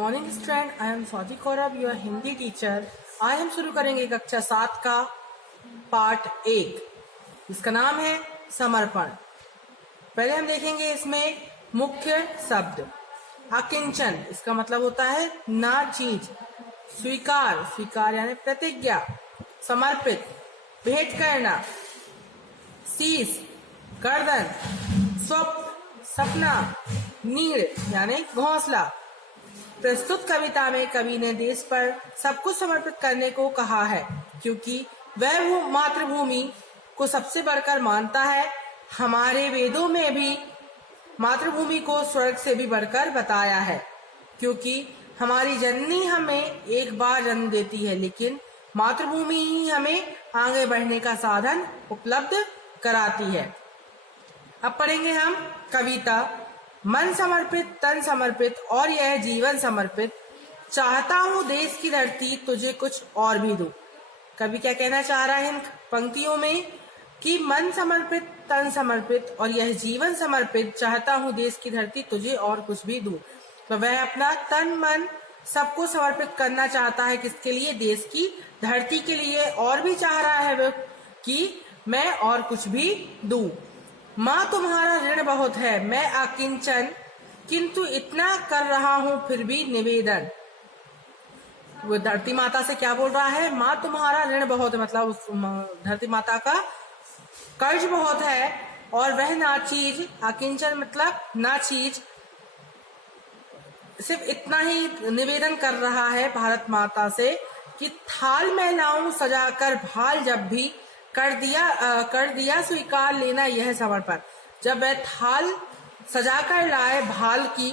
Morning student, I am Swati Kaurav, your Hindi teacher. आज हम शुरू करेंगे कक्षा 7 का पार्ट 1, इसका नाम है समर्पण। पहले हम देखेंगे इसमें मुख्य शब्द। अकिंचन, इसका मतलब होता है ना चीज। स्वीकार, स्वीकार यानी प्रतिज्ञा। समर्पित, भेंट करना। शीश, गर्दन। स्वप्न, सपना। नीड़ यानी घोंसला। प्रस्तुत कविता में कवि ने देश पर सब कुछ समर्पित करने को कहा है, क्योंकि वह मातृभूमि को सबसे बढ़कर मानता है। हमारे वेदों में भी मातृभूमि को स्वर्ग से भी बढ़कर बताया है, क्योंकि हमारी जननी हमें एक बार जन्म देती है, लेकिन मातृभूमि ही हमें आगे बढ़ने का साधन उपलब्ध कराती है। अब पढ़ेंगे हम कविता। मन समर्पित, तन समर्पित और यह जीवन समर्पित। चाहता हूँ देश की धरती तुझे कुछ और भी दूं। कवि क्या कहना चाह रहा है इन पंक्तियों में कि मन समर्पित, तन समर्पित और यह जीवन समर्पित। चाहता हूँ देश की धरती तुझे और कुछ भी दूं। तो वह अपना तन मन सबको समर्पित करना चाहता है। किसके लिए? देश की धरती के लिए। और भी चाह रहा है वह कि मैं और कुछ भी दूं। माँ तुम्हारा ऋण बहुत है, मैं अकिंचन, किंतु इतना कर रहा हूँ फिर भी निवेदन। वो धरती माता से क्या बोल रहा है? माँ तुम्हारा ऋण बहुत है, मतलब उस धरती माता का कर्ज बहुत है और वह ना चीज। अकिंचन मतलब ना चीज, सिर्फ इतना ही निवेदन कर रहा है भारत माता से कि थाल में लाऊं सजाकर भाल, जब भी कर दिया स्वीकार लेना यह समर्पण। जब वह थाल सजाकर लाए भाल की,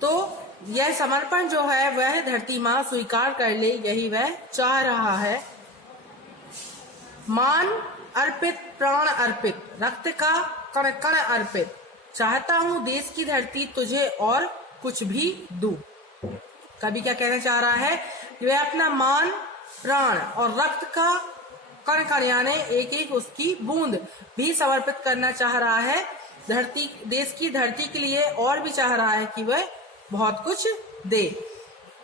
तो यह समर्पण जो है वह धरती माँ स्वीकार कर ले, यही वह चाह रहा है। मान अर्पित, प्राण अर्पित, रक्त का कण कण अर्पित। चाहता हूँ देश की धरती तुझे और कुछ भी दूं। कवि क्या कहना चाह रहा है? वह अपना मान, प्राण और रक्त का कण कण यानी एक एक उसकी बूंद भी समर्पित करना चाह रहा है धरती, देश की धरती के लिए। और भी चाह रहा है कि वह बहुत कुछ दे।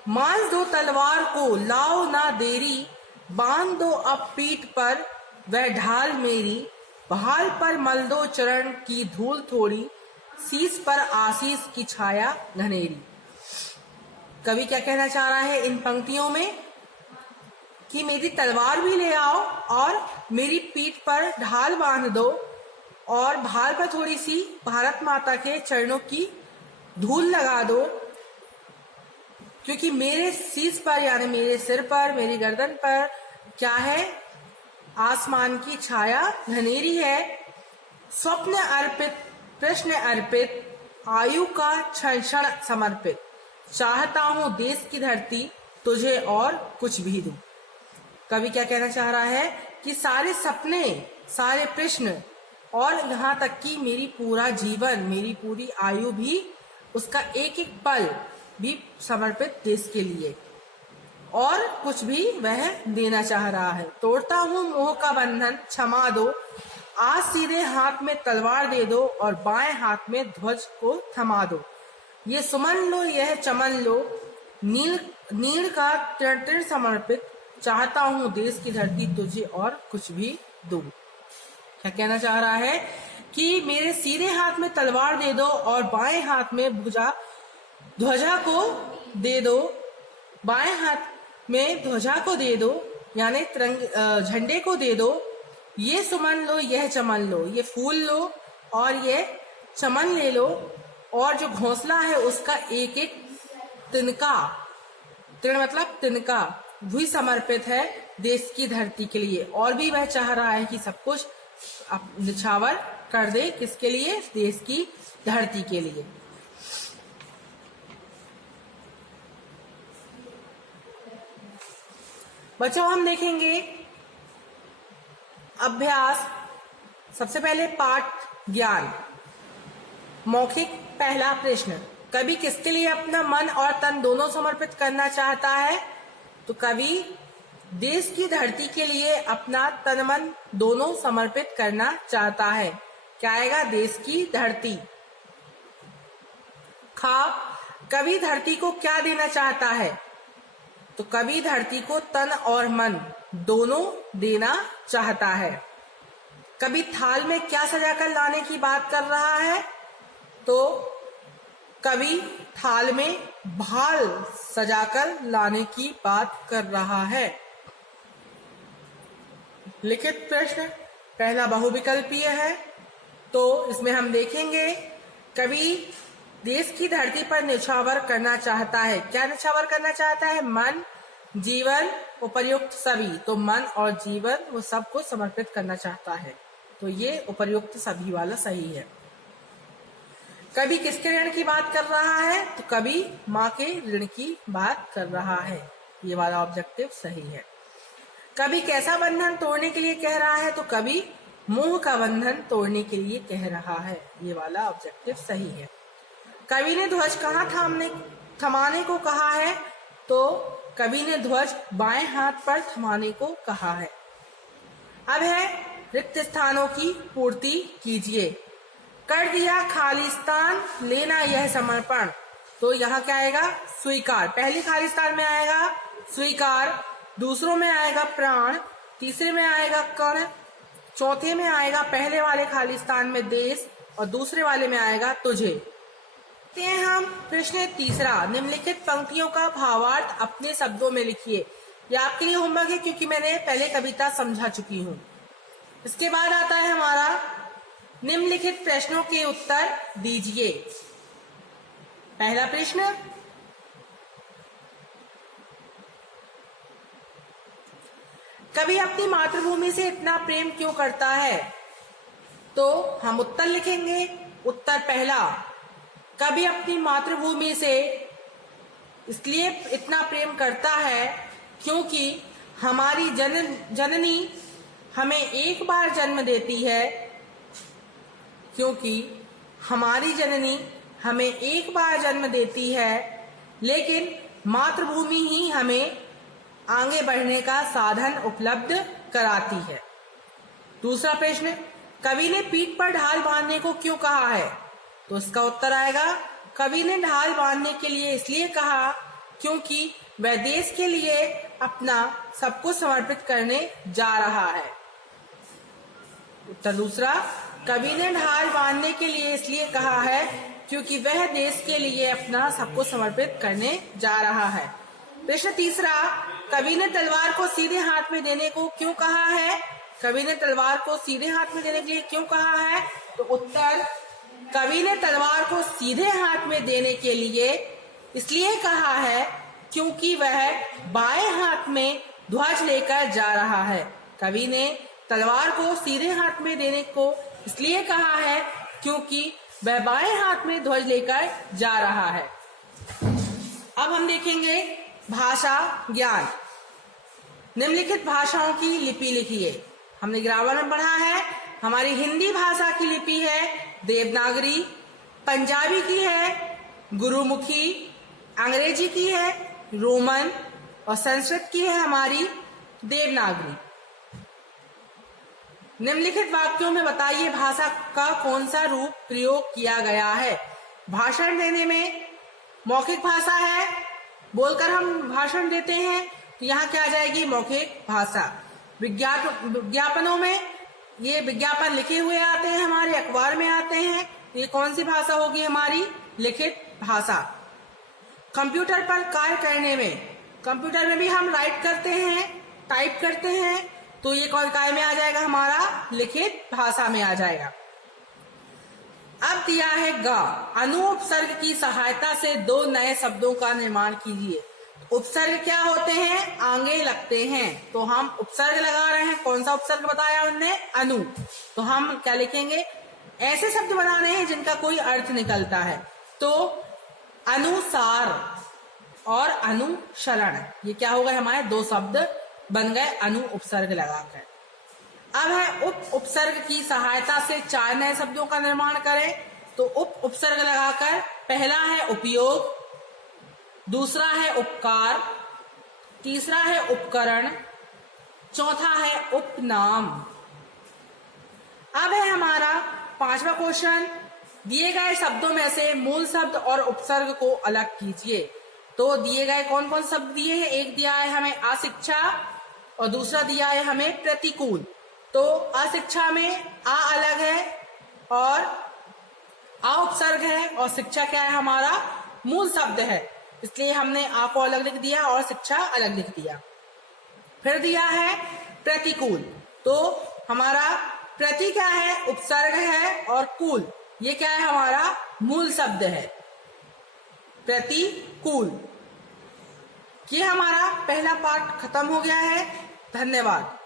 मांस दो तलवार को, लाओ ना देरी, बांध दो अब पीठ पर वह ढाल मेरी। भाल पर मल दो चरण की धूल थोड़ी, शीश पर आशीष की छाया घनेरी। कवि क्या कहना चाह रहा है इन पंक्तियों में कि मेरी तलवार भी ले आओ और मेरी पीठ पर ढाल बांध दो और भाल पर थोड़ी सी भारत माता के चरणों की धूल लगा दो, क्योंकि मेरे शीश पर यानी मेरे सिर पर, मेरी गर्दन पर क्या है? आसमान की छाया घनेरी है। स्वप्न अर्पित, प्रश्न अर्पित, आयु का क्षण क्षण समर्पित। चाहता हूँ देश की धरती तुझे और कुछ भी दूं। कवि क्या कहना चाह रहा है कि सारे सपने, सारे प्रश्न और यहाँ तक कि मेरी पूरा जीवन, मेरी पूरी आयु भी, उसका एक एक पल भी समर्पित देश के लिए, और कुछ भी वह देना चाह रहा है। तोड़ता हूँ मोह का बंधन, क्षमा दो, आज सीधे हाथ में तलवार दे दो और बाएं हाथ में ध्वज को थमा दो। ये सुमन लो, यह चमन लो, नीड़ का तृण तृण समर्पित। चाहता हूँ देश की धरती तुझे और कुछ भी दूं। क्या कहना चाह रहा है कि मेरे सीधे हाथ में तलवार दे दो और बाएं हाथ में ध्वजा को दे दो, बाएं हाथ में ध्वजा को दे दो यानी झंडे को दे दो। ये सुमन लो, यह चमन लो, ये फूल लो और ये चमन ले लो, और जो घोंसला है उसका एक एक तिनका, तृण मतलब तिनका, भी समर्पित है देश की धरती के लिए। और भी वह चाह रहा है कि सब कुछ निछावर कर दे, किसके लिए? देश की धरती के लिए। बच्चों, हम देखेंगे अभ्यास। सबसे पहले पाठ ज्ञान, मौखिक। पहला प्रश्न, कवि किसके लिए अपना मन और तन दोनों समर्पित करना चाहता है? तो कवि देश की धरती के लिए अपना तन मन दोनों समर्पित करना चाहता है। क्या आएगा? देश की धरती। खा, कवि धरती को क्या देना चाहता है? तो कवि धरती को तन और मन दोनों देना चाहता है। कवि थाल में क्या सजाकर लाने की बात कर रहा है? तो कवि थाल में भाल सजाकर लाने की बात कर रहा है। लिखित प्रश्न पहला बहुविकल्पीय है, तो इसमें हम देखेंगे कवि देश की धरती पर न्यौछावर करना चाहता है। क्या न्यौछावर करना चाहता है? मन, जीवन, उपर्युक्त सभी। तो मन और जीवन वो सबको समर्पित करना चाहता है। तो ये उपर्युक्त सभी वाला सही है। कवि किसके ऋण की बात कर रहा है? तो कवि माँ के ऋण की बात कर रहा है। ये वाला ऑब्जेक्टिव सही है। कवि कैसा बंधन तोड़ने के लिए कह रहा है? तो कवि मोह का बंधन तोड़ने के लिए कह रहा है। ये वाला ऑब्जेक्टिव सही है। कवि ने ध्वज कहाँ थमाने को कहा है? तो कवि ने ध्वज बाएं हाथ पर थमाने को कहा है। अब है रिक्त स्थानों की पूर्ति कीजिए। कर दिया खालिस्तान लेना यह समर्पण। तो यहाँ क्या आएगा? स्वीकार। पहले खालिस्तान में आएगा स्वीकार, दूसरों में आएगा प्राण, तीसरे में आएगा कण, चौथे में आएगा पहले वाले खालिस्तान में देश और दूसरे वाले में आएगा तुझे। हम प्रश्न तीसरा, निम्नलिखित पंक्तियों का भावार्थ अपने शब्दों में लिखिए। यह आपके लिए होमवर्क है क्योंकि मैंने पहले कविता समझा चुकी हूँ। इसके बाद आता है हमारा निम्नलिखित प्रश्नों के उत्तर दीजिए। पहला प्रश्न, कवि अपनी मातृभूमि से इतना प्रेम क्यों करता है? तो हम उत्तर लिखेंगे। उत्तर पहला, कवि अपनी मातृभूमि से इसलिए इतना प्रेम करता है क्योंकि हमारी जननी हमें एक बार जन्म देती है। क्योंकि हमारी जननी हमें एक बार जन्म देती है, लेकिन मातृभूमि ही हमें आगे बढ़ने का साधन उपलब्ध कराती है। दूसरा प्रश्न, कवि ने पीठ पर ढाल बांधने को क्यों कहा है? तो इसका उत्तर आएगा, कवि ने ढाल बांधने के लिए इसलिए कहा क्योंकि वह देश के लिए अपना सब कुछ समर्पित करने जा रहा है। उत्तर दूसरा, कवि ने ढाल बांधने के लिए इसलिए कहा है क्योंकि वह देश के लिए अपना सब कुछ समर्पित करने जा रहा है। प्रश्न तीसरा, कवि ने तलवार को सीधे हाथ में देने को क्यों कहा है? कवि ने तलवार को सीधे हाथ में देने के लिए क्यों कहा है? तो उत्तर, कवि ने तलवार को सीधे हाथ में देने के लिए इसलिए कहा है क्योंकि वह बाएं हाथ में ध्वज लेकर जा रहा है। कवि ने तलवार को सीधे हाथ में देने को इसलिए कहा है क्योंकि वह बाएं हाथ में ध्वज लेकर जा रहा है। अब हम देखेंगे भाषा ज्ञान। निम्नलिखित भाषाओं की लिपि लिखिए। हमने ग्रामर में पढ़ा है, हमारी हिंदी भाषा की लिपि है देवनागरी, पंजाबी की है गुरुमुखी, अंग्रेजी की है रोमन और संस्कृत की है हमारी देवनागरी। निम्नलिखित वाक्यों में बताइए भाषा का कौन सा रूप प्रयोग किया गया है? भाषण देने में मौखिक भाषा है, बोलकर हम भाषण देते हैं तो यहाँ क्या आ जाएगी? मौखिक भाषा। विज्ञापनों में ये विज्ञापन लिखे हुए आते हैं, हमारे अखबार में आते हैं, ये कौन सी भाषा होगी? हमारी लिखित भाषा। कंप्यूटर पर कार्य करने में, कंप्यूटर में भी हम राइट करते हैं, टाइप करते हैं, तो ये कौन काय में आ जाएगा? हमारा लिखित भाषा में आ जाएगा। अब दिया है ग, अनुपसर्ग की सहायता से दो नए शब्दों का निर्माण कीजिए। उपसर्ग क्या होते हैं? आगे लगते हैं, तो हम उपसर्ग लगा रहे हैं। कौन सा उपसर्ग बताया उनने? अनु। तो हम क्या लिखेंगे? ऐसे शब्द बनाने हैं जिनका कोई अर्थ निकलता है। तो अनुसार और अनुसरण, ये क्या हो गए? हमारे दो शब्द बन गए अनु उपसर्ग लगाकर। अब है उप उपसर्ग की सहायता से चार नए शब्दों का निर्माण करें। तो उप उपसर्ग लगाकर पहला है उपयोग, दूसरा है उपकार, तीसरा है उपकरण, चौथा है उपनाम। अब है हमारा पांचवा क्वेश्चन, दिए गए शब्दों में से मूल शब्द और उपसर्ग को अलग कीजिए। तो दिए गए कौन कौन शब्द दिए हैं? एक दिया है हमें अशिक्षा और दूसरा दिया है हमें प्रतिकूल। तो अशिक्षा में आ अलग है और आ उपसर्ग है और शिक्षा क्या है? हमारा मूल शब्द है, इसलिए हमने आ को अलग लिख दिया और शिक्षा अलग लिख दिया। फिर दिया है प्रतिकूल, तो हमारा प्रति क्या है? उपसर्ग है और कूल ये क्या है? हमारा मूल शब्द है, प्रतिकूल। ये हमारा पहला पार्ट खत्म हो गया है। धन्यवाद।